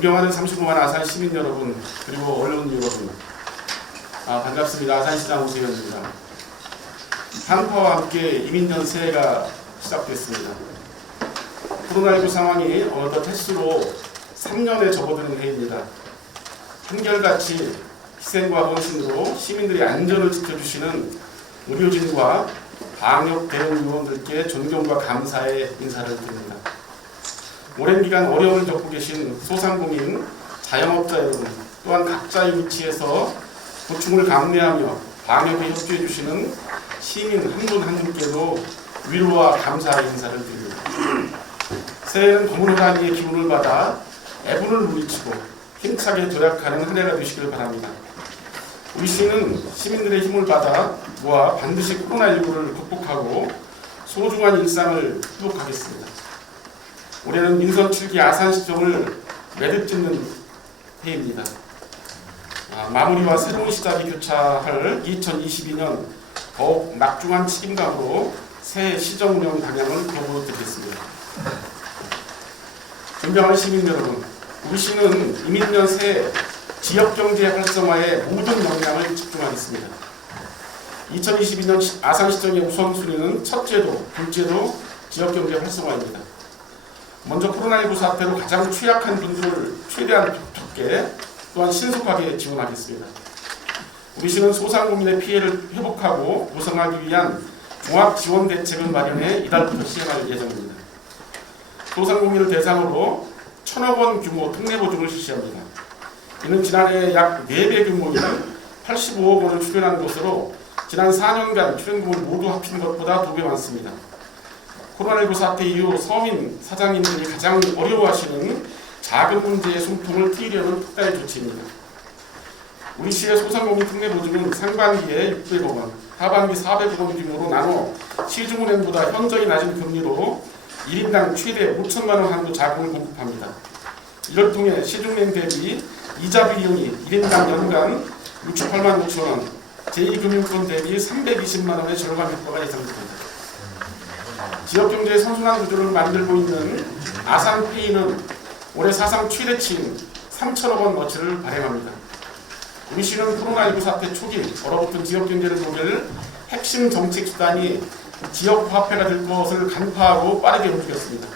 존경하는 35만 아산 시민 여러분, 그리고 언론 여러분, 반갑습니다. 아산시장 오세현입니다. 한파와 함께 이민년 새해가 시작됐습니다. 코로나19 상황이 어느덧 횟수로 3년에 접어드는 해입니다. 한결같이 희생과 헌신으로 시민들의 안전을 지켜주시는 의료진과 방역 대응 요원들께 존경과 감사의 인사를 드립니다. 오랜 기간 어려움을 겪고 계신 소상공인, 자영업자 여러분, 또한 각자의 위치에서 고충을 감내하며 방역에 협조해 주시는 시민 한 분 한 분께도 위로와 감사의 인사를 드립니다. 새해는 검은 호랑이의 기운을 받아 애분을 물리치고 힘차게 도약하는 한 해가 되시길 바랍니다. 우리 시는 시민들의 힘을 받아 모아 반드시 코로나19를 극복하고 소중한 일상을 회복하겠습니다. 올해는 민선 7기 아산시정을 매듭짓는 해입니다. 마무리와 새로운 시작이 교차할 2022년 더욱 막중한 책임감으로 새해 시정 운영 방향을 거부해 드리겠습니다. 존경하는 시민 여러분, 우리 시는 이민년 새해 지역경제 활성화에 모든 역량을 집중하겠습니다. 2022년 아산시정의 우선순위는 첫째도, 둘째도 지역경제 활성화입니다. 먼저 코로나19 사태로 가장 취약한 분들을 최대한 돕게 또한 신속하게 지원하겠습니다. 우리 시는 소상공인의 피해를 회복하고 보상하기 위한 종합지원대책을 마련해 이달부터 시행할 예정입니다. 소상공인을 대상으로 1,000억 원 규모 특례보증을 실시합니다. 이는 지난해 약 4배 규모인 85억 원을 출연한 것으로 지난 4년간 출연금을 모두 합친 것보다 2배 많습니다. 코로나19 사태 이후 서민 사장님들이 가장 어려워하시는 자금 문제의 숨통을 트이려는 특단의 조치입니다. 우리 시의 소상공인 특례보증은 상반기에 600억 원, 하반기 400억 원 규모로 나눠 시중은행보다 현저히 낮은 금리로 1인당 최대 5천만 원 한도 자금을 공급합니다. 이를 통해 시중은행 대비 이자 비용이 1인당 연간 68만 5천 원, 제2금융권 대비 320만 원의 절감 효과가 예상됩니다. 지역경제의 선순환 구조를 만들고 있는 아산페이는 올해 사상 최대치인 3천억 원 어치를 발행합니다. 우리 시는 코로나19 사태 초기 얼어붙은 지역경제를 녹일 핵심 정책 수단이 지역화폐가 될 것을 간파하고 빠르게 움직였습니다.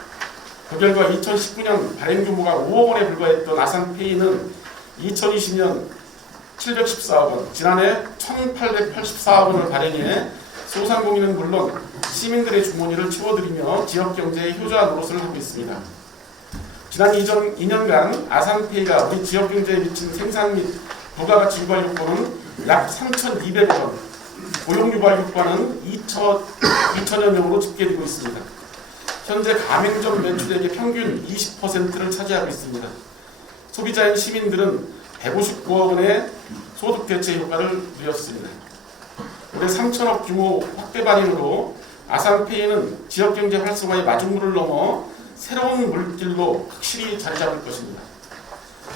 그 결과 2019년 발행 규모가 5억 원에 불과했던 아산페이는 2020년 714억 원, 지난해 1,884억 원을 발행해 소상공인은 물론 시민들의 주머니를 채워드리며 지역경제의 효자 노릇을 하고 있습니다. 지난 2년간 아산페이가 우리 지역경제에 미친 생산 및 부가가치 유발 효과는 약 3,200억 원, 고용 유발 효과는 2천여 명으로 집계되고 있습니다. 현재 가맹점 매출액의 평균 20%를 차지하고 있습니다. 소비자인 시민들은 159억 원의 소득 대체 효과를 누렸습니다. 올해 3천억 규모 확대 발행으로 아산페이는 지역경제 활성화의 마중물을 넘어 새로운 물길로 확실히 자리 잡을 것입니다.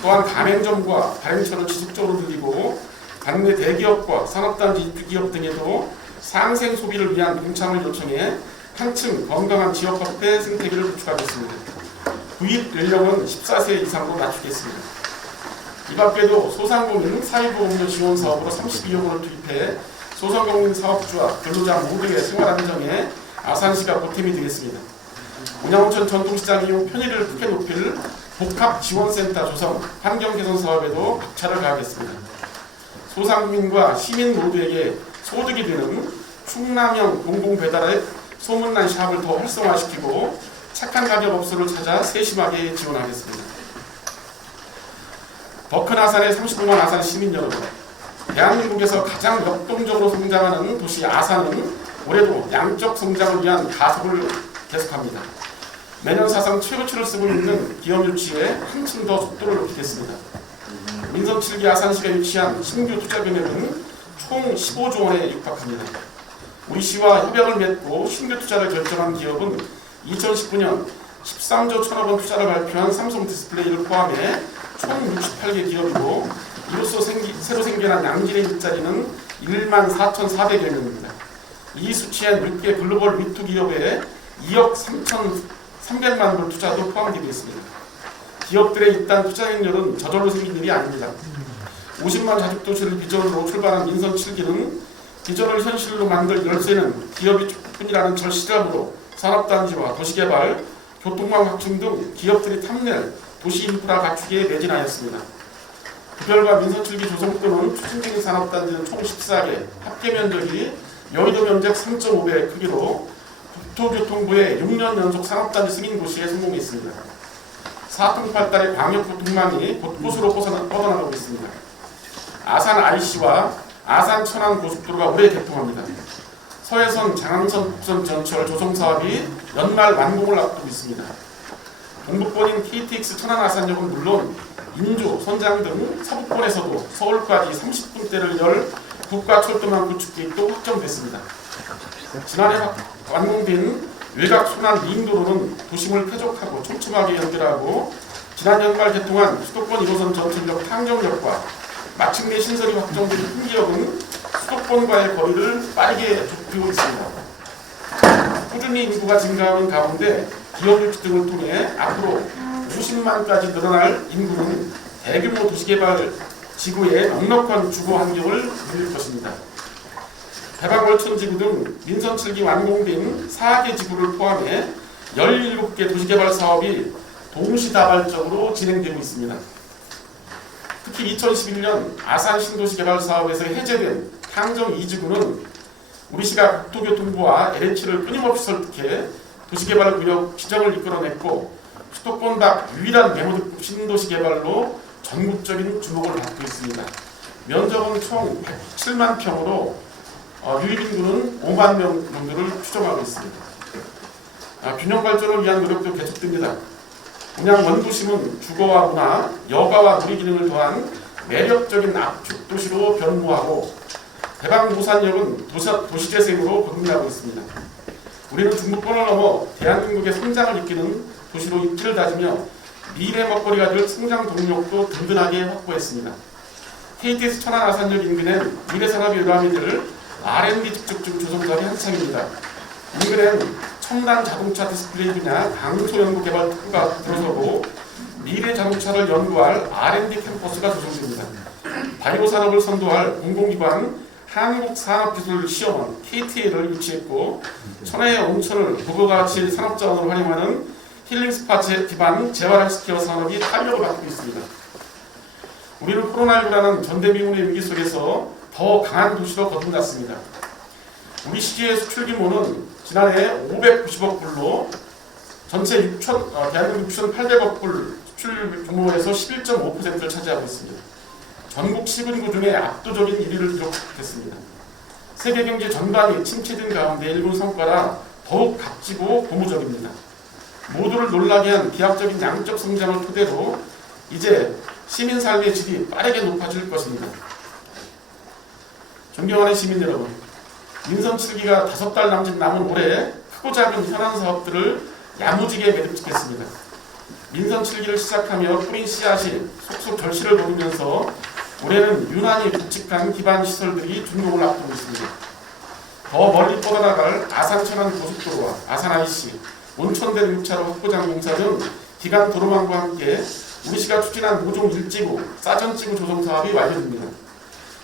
또한 가맹점과 발행처를 지속적으로 늘리고 당내 대기업과 산업단지 기업 등에도 상생 소비를 위한 동참을 요청해 한층 건강한 지역화폐 생태계를 구축하겠습니다. 구입 연령은 14세 이상으로 낮추겠습니다. 이 밖에도 소상공인 사회보험료 지원 사업으로 32억 원을 투입해 소상공인 사업주와 근로자 모두의 생활 안정에 아산시가 보탬이 되겠습니다. 운양온천 전통시장 이용 편의를 크게 높일 복합지원센터 조성, 환경개선 사업에도 박차를 가하겠습니다. 소상공인과 시민 모두에게 소득이 되는 충남형 공공배달의 소문난 샵을 더 활성화시키고 착한 가격 업소를 찾아 세심하게 지원하겠습니다. 더 큰 아산의 35만 아산 시민 여러분, 대한민국에서 가장 역동적으로 성장하는 도시 아산은 올해도 양적 성장을 위한 가속을 계속합니다. 매년 사상 최고치를 쓰고 있는 기업 유치에 한층 더 속도를 높이겠습니다. 민선 7기 아산시가 유치한 신규 투자 금액은 총 15조 원에 육박합니다. 우리 시와 협약을 맺고 신규 투자를 결정한 기업은 2019년 13조 1천억 원 투자를 발표한 삼성 디스플레이를 포함해 총 68개 기업이고 이로써 새로 생겨난 양질의 일자리는 1만 4,400여 명입니다. 이 수치한 6개 글로벌 위투 기업에 2억 3,300만 불 투자도 포함되어 있습니다. 기업들의 일단 투자 행렬은 저절로 생긴 일이 아닙니다. 50만 자족도시를 비전으로 출발한 민선 7기는 비전을 현실로 만들 열쇠는 기업이 뿐이라는 절실함으로 산업단지와 도시개발, 교통망 확충 등 기업들이 탐낼 도시 인프라 갖추기에 매진하였습니다. 그 결과 민선 7기 조성도는 추진 중인 산업단지는 총 14개, 합계 면적이 여의도 면적 3.5배 크기로 국토교통부의 6년 연속 산업단지 승인 고시에 성공했습니다. 사통팔달의 광역교통망이 곳곳으로 뻗어나가고 있습니다. 아산 IC와 아산 천안 고속도로가 올해 개통합니다. 서해선, 장항선, 북선 전철 조성 사업이 연말 완공을 앞두고 있습니다. 동북권인 KTX 천안 아산역은 물론 인조, 선장 등 서부권에서도 서울까지 30분대를 열 국가철도망 구축 계획도 확정됐습니다. 지난해 완공된 외곽 순환 리ing도로는 도심을 쾌적하고 촘촘하게 연결하고 지난 연말 개통한 수도권 1호선 전철역 탕정역과 마침내 신설이 확정된 흥기역은 수도권과의 거리를 빠르게 좁히고 있습니다. 꾸준히 인구가 증가하는 가운데 기업 유치 등을 통해 앞으로 50만까지 늘어날 인구는 대규모 도시개발 지구의 넉넉한 주거 환경을 누릴 것입니다. 대방월천지구 등 민선 7기 완공된 4개 지구를 포함해 17개 도시개발 사업이 동시다발적으로 진행되고 있습니다. 특히 2011년 아산 신도시 개발 사업에서 해제된 탕정 2지구는 우리시가 국토교통부와 LH를 끊임없이 설득해 도시개발구역 지정을 이끌어냈고 수도권 밖 유일한 메모드 신도시 개발로 전국적인 주목을 받고 있습니다. 면적은 총 107만 평으로 유입인구는 5만 명 정도를 추정하고 있습니다. 균형 발전을 위한 노력도 계속됩니다. 분양 원도심은 주거와 문화, 여가와 누리 기능을 더한 매력적인 압축 도시로 변모하고 대방 모산역은 도시재생으로 거듭나고 있습니다. 우리는 중부권을 넘어 대한민국의 성장을 이끄는 도시로 입지를 다지며 미래 먹거리가 될 성장 동력도 든든하게 확보했습니다. KTX 천안 아산역 인근엔 미래산업이 요람이 될 R&D 집중중 조성 사업이 한창입니다. 인근엔 첨단 자동차 디스플레이 분야 강소연구 개발 특구가 들어서고 미래 자동차를 연구할 R&D 캠퍼스가 조성됩니다. 바이오 산업을 선도할 공공기관 한국산업기술시험원 KTA를 유치했고 천혜의 온천을 부부가치 산업자원으로 활용하는 힐링 스파 기반 재활 헬스케어 산업이 탄력을 받고 있습니다. 우리는 코로나19라는 전대미문의 위기 속에서 더 강한 도시로 거듭났습니다. 우리 시기의 수출 규모는 지난해 590억 불로 전체 대한민국 6,800억 불 수출 규모에서 11.5%를 차지하고 있습니다. 전국 10인구 중에 압도적인 1위를 기록했습니다. 세계 경제 전반이 침체된 가운데 일본 성과라 더욱 값지고 고무적입니다. 모두를 놀라게 한 기하학적인 양적 성장을 토대로 이제 시민 삶의 질이 빠르게 높아질 것입니다. 존경하는 시민 여러분, 민선 7기가 5달 남짓 남은 올해 크고 작은 현안 사업들을 야무지게 매듭짓겠습니다. 민선 7기를 시작하며 뿌린 씨앗이 속속 결실을 거두면서 올해는 유난히 굵직한 기반 시설들이 준공을 앞두고 있습니다. 더 멀리 뻗어나갈 아산 천안 고속도로와 아산 IC, 온천대로 6차로 확보장 공사 등 기간 도로망과 함께 우리시가 추진한 모종 1지구, 싸전지구 조성 사업이 완료됩니다.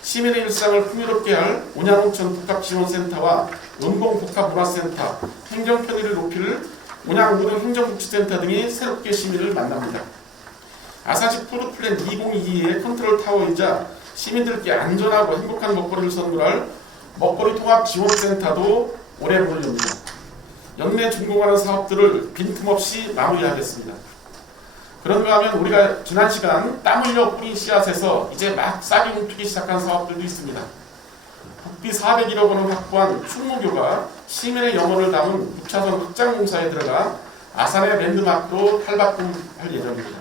시민의 일상을 풍요롭게 할 온양온천 복합지원센터와 은봉복합문화센터, 행정 편의를 높일 온양고등 행정복지센터 등이 새롭게 시민을 만납니다. 아산시 푸드플랜 2022의 컨트롤 타워이자 시민들께 안전하고 행복한 먹거리를 선물할 먹거리 통합 지원센터도 올해 문을 엽니다. 연내 준공하는 사업들을 빈틈없이 마무리하겠습니다. 그런가 하면 우리가 지난 시간 땀 흘려 뿌린 씨앗에서 이제 막 싹이 움트기 시작한 사업들도 있습니다. 국비 401억 원을 확보한 충무교가 시민의 영혼을 담은 6차선 확장 공사에 들어가 아산의 랜드마크로 탈바꿈할 예정입니다.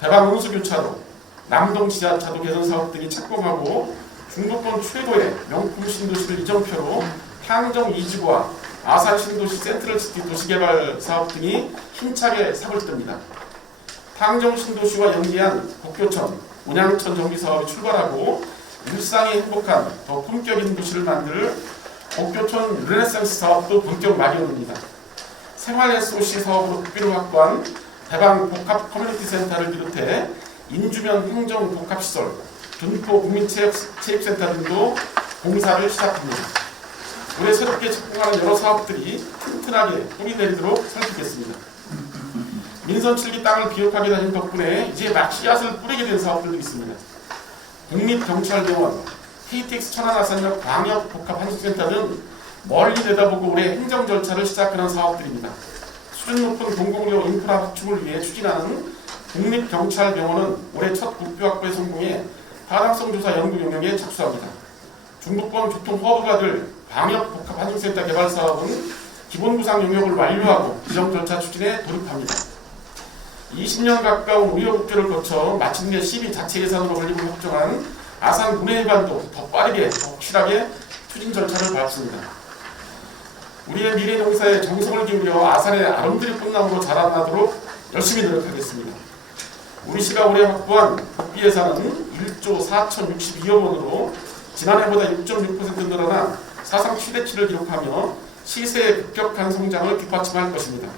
대방 운수교차로, 남동 지하차도 개선 사업 등이 착공하고 중부권 최고의 명품 신도시를 이정표로 탕정 2지구와 아산 신도시 센트럴시티 도시개발 사업 등이 힘차게 삽을 뜹니다. 탕정 신도시와 연계한 복교천, 온양천 정비 사업이 출발하고 일상이 행복한 더 품격 있는 도시를 만들 복교천 르네상스 사업도 본격 마련입니다. 생활 SOC 사업으로 국비를 확보한 대방 복합 커뮤니티 센터를 비롯해 인주면 행정 복합시설, 둔포 국민체육센터 등도 공사를 시작합니다. 올해 새롭게 착공하는 여러 사업들이 튼튼하게 뿌리 내리도록 살피겠습니다. 민선 7기 땅을 비옥하게 되는 덕분에 이제 막 씨앗을 뿌리게 된 사업들도 있습니다. 국립경찰병원, KTX 천안아산역 광역복합환승센터는 멀리 내다보고 올해 행정 절차를 시작하는 사업들입니다. 수준 높은 공공요 인프라 확충을 위해 추진하는 국립경찰병원은 올해 첫 국표 확보에 성공해 타당성 조사 연구 영역에 착수합니다. 중부권 교통 허브가 될 광역복합환승센터 개발 사업은 기본 구상 영역을 완료하고 지정 절차 추진에 돌입합니다. 20년 가까운 우여곡절을 거쳐 마침내 시비 자체 예산으로 올리고 확정한 아산 문해해관도 더 빠르게 더 확실하게 추진 절차를 밟습니다. 우리의 미래 농사에 정성을 기울여 아산의 아름드리 꽃나무로 자라나도록 열심히 노력하겠습니다. 우리시가 올해 확보한 국비 예산은 1조 4,062억 원으로 지난해보다 6.6% 늘어나 사상 최대치를 기록하며 시세의 급격한 성장을 뒷받침할 것입니다.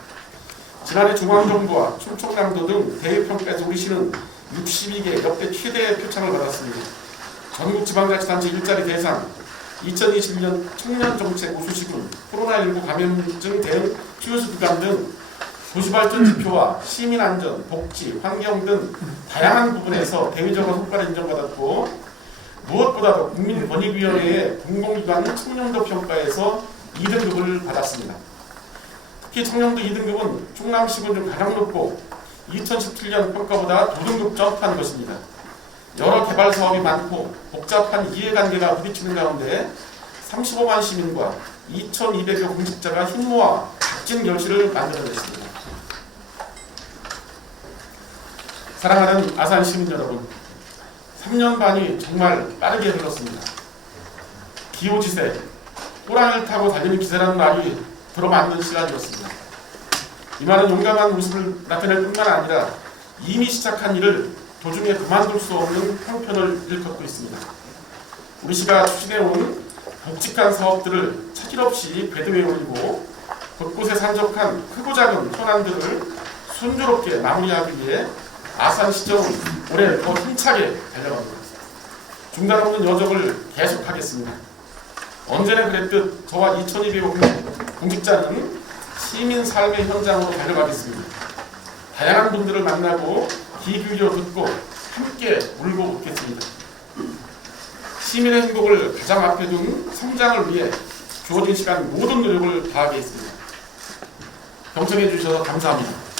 지난해 중앙정부와 충청남도 등 대외평가에서 우리시는 62개 역대 최대의 표창을 받았습니다. 전국지방자치단체 일자리 대상, 2021년 청년정책 우수시군, 코로나19 감염증 대응 치유수기관 등 도시발전 지표와 시민안전, 복지, 환경 등 다양한 부분에서 대외적으로 성과를 인정받았고 무엇보다도 국민권익위원회의 공공기관 청년도 평가에서 2등급을 받았습니다. 특히 청년도 2등급은 충남시군 중 가장 높고 2017년 평가보다 2등급 점프한 것입니다. 여러 개발 사업이 많고 복잡한 이해관계가 부딪히는 가운데 35만 시민과 2,200여 공직자가 힘 모아 값진 결실을 만들어냈습니다. 사랑하는 아산 시민 여러분, 3년 반이 정말 빠르게 흘렀습니다. 기호지세, 호랑이를 타고 달리는 기세라는 말이 들어맞는 시간이었습니다. 이 말은 용감한 모습을 나타낼 뿐만 아니라 이미 시작한 일을 도중에 그만둘 수 없는 형편을 일컫고 있습니다. 우리시가 추진해온 묵직한 사업들을 차질 없이 궤도에 올리고 곳곳에 산적한 크고 작은 현안들을 순조롭게 마무리하기 위해 아산시정은 올해 더 힘차게 달려갑니다. 중단 없는 여정을 계속하겠습니다. 언제나 그랬듯 저와 2,200여 공직자는 시민 삶의 현장으로 달려가겠습니다. 다양한 분들을 만나고 귀 기울여 듣고 함께 울고 웃겠습니다. 시민의 행복을 가장 앞에 둔 성장을 위해 주어진 시간 모든 노력을 다하겠습니다. 경청해 주셔서 감사합니다.